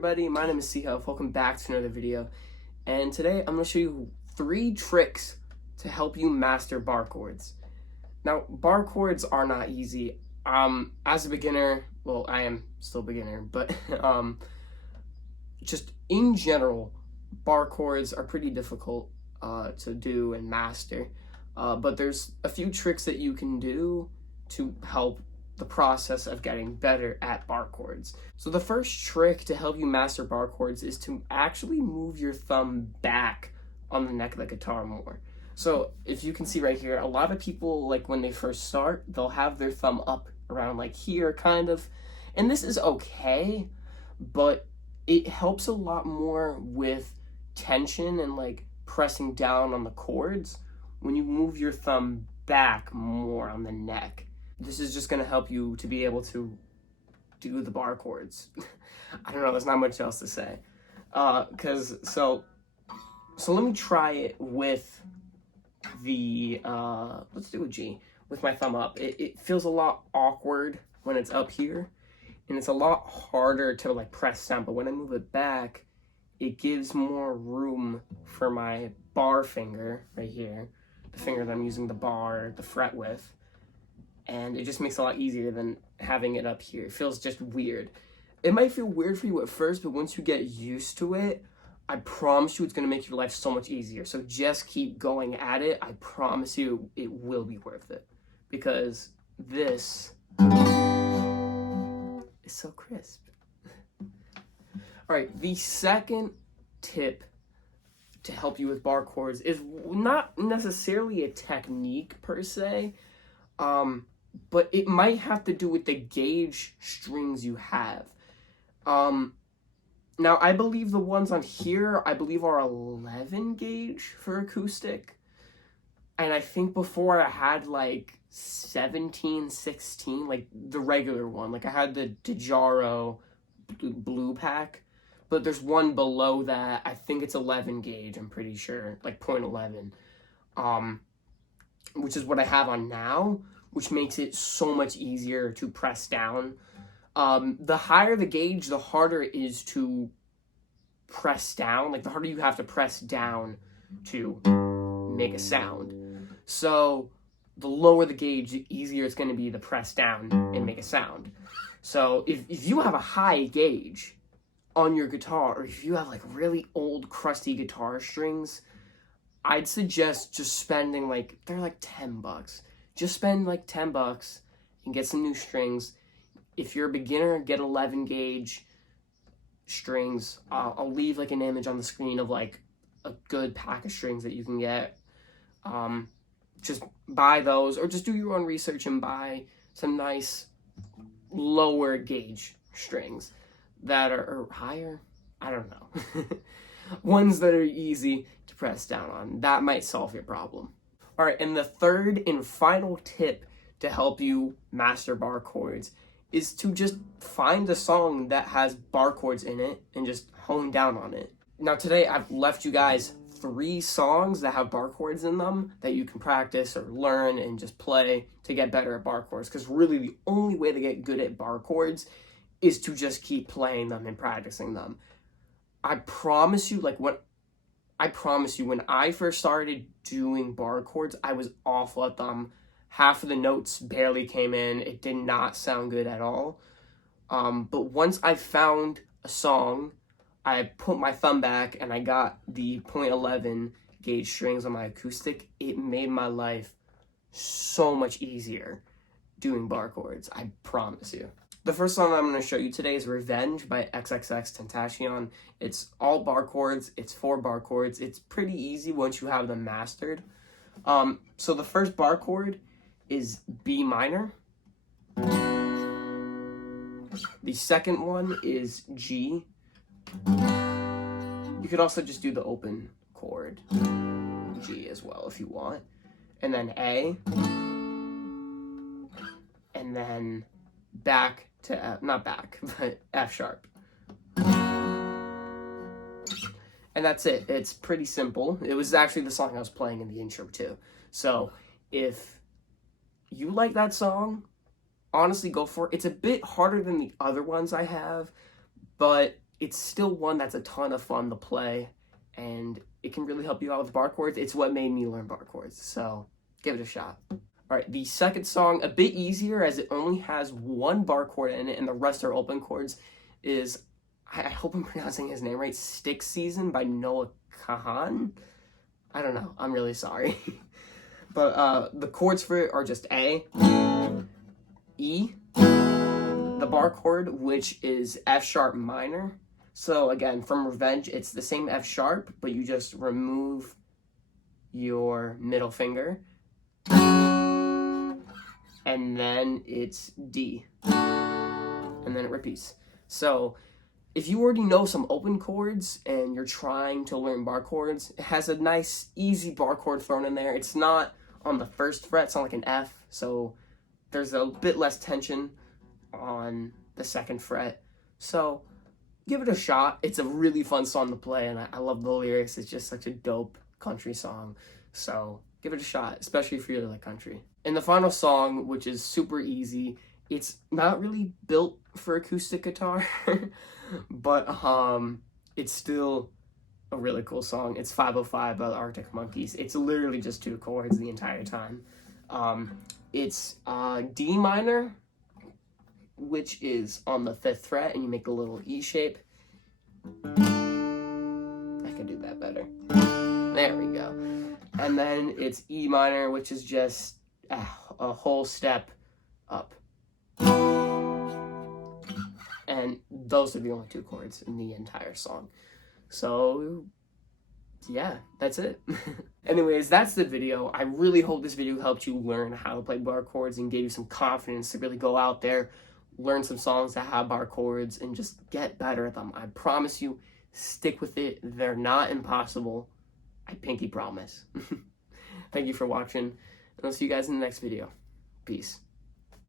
everybody, my name is C-huff. Welcome back to another video. And today I'm going to show you 3 tricks to help you master bar chords. Now, bar chords are not easy. As a beginner, well, I am still a beginner, but just in general, bar chords are pretty difficult to do and master. But there's a few tricks that you can do to help the process of getting better at bar chords. So the first trick to help you master bar chords is to actually move your thumb back on the neck of the guitar more. So if you can see right here, a lot of people, like when they first start, they'll have their thumb up around like here kind of, and this is okay, but it helps a lot more with tension and like pressing down on the chords when you move your thumb back more on the neck. This is just going to help you to be able to do the bar chords. I don't know, there's not much else to say. So let me try it with the, let's do a G, with my thumb up. It feels a lot awkward when it's up here, and it's a lot harder to like press down, but when I move it back, it gives more room for my bar finger right here, the finger that I'm using the fret with. And it just makes it a lot easier than having it up here. It feels just weird. It might feel weird for you at first, but once you get used to it, I promise you it's going to make your life so much easier. So just keep going at it. I promise you it will be worth it. Because this is so crisp. All right, the second tip to help you with bar chords is not necessarily a technique per se, but it might have to do with the gauge strings you have. Now, I believe the ones on here, I believe are 11 gauge for acoustic. And I think before I had like 17, 16, like the regular one. Like I had the DeJaro blue pack, but there's one below that. I think it's 11 gauge, I'm pretty sure, like 0.11, which is what I have on now, which makes it so much easier to press down. The higher the gauge, the harder it is to press down. Like the harder you have to press down to make a sound. So the lower the gauge, the easier it's going to be to press down and make a sound. So if you have a high gauge on your guitar, or if you have like really old crusty guitar strings, I'd suggest just spending like, they're like $10. Just spend like $10 and get some new strings. If you're a beginner, get 11 gauge strings. I'll leave like an image on the screen of like a good pack of strings that you can get. Just buy those, or just do your own research and buy some nice lower gauge strings that are higher. I don't know. Ones that are easy to press down on. That might solve your problem. All right, and the third and final tip to help you master bar chords is to just find a song that has bar chords in it and just hone down on it. Now today I've left you guys 3 songs that have bar chords in them that you can practice or learn and just play to get better at bar chords, because really the only way to get good at bar chords is to just keep playing them and practicing them. I promise you, when I first started doing bar chords, I was awful at them. Half of the notes barely came in. It did not sound good at all. But once I found a song, I put my thumb back and I got the 0.11 gauge strings on my acoustic. It made my life so much easier doing bar chords. I promise you. The first song I'm going to show you today is Revenge by XXXTentacion. It's all bar chords. It's 4 bar chords. It's pretty easy once you have them mastered. So the first bar chord is B minor. The second one is G. You could also just do the open chord, G as well if you want. And then A. And then back to F, not back, but F sharp. And that's it. It's pretty simple. It was actually the song I was playing in the intro too. So if you like that song, honestly, go for it. It's a bit harder than the other ones I have, but it's still one that's a ton of fun to play, and it can really help you out with bar chords. It's what made me learn bar chords, so give it a shot. All right, the second song, a bit easier as it only has one bar chord in it and the rest are open chords, is, I hope I'm pronouncing his name right, Stick Season by Noah Kahan. I don't know, I'm really sorry. But the chords for it are just A, E, the bar chord, which is F sharp minor. So again, from Revenge, it's the same F sharp, but you just remove your middle finger. And then it's D. And then it repeats. So if you already know some open chords and you're trying to learn bar chords, it has a nice, easy bar chord thrown in there. It's not on the first fret, it's not like an F, so there's a bit less tension on the second fret. So give it a shot. It's a really fun song to play, and I love the lyrics. It's just such a dope country song. So give it a shot, especially if you like country. And the final song, which is super easy, it's not really built for acoustic guitar, but it's still a really cool song. It's 505 by the Arctic Monkeys. It's literally just 2 chords the entire time. It's D minor, which is on the 5th fret, and you make a little E shape. I could do that better. There we go. And then it's E minor, which is just a whole step up. And those are the only 2 chords in the entire song. So yeah, that's it. Anyways, that's the video. I really hope this video helped you learn how to play bar chords and gave you some confidence to really go out there, learn some songs that have bar chords, and just get better at them. I promise you, stick with it. They're not impossible. I pinky promise. Thank you for watching, and I'll see you guys in the next video. Peace.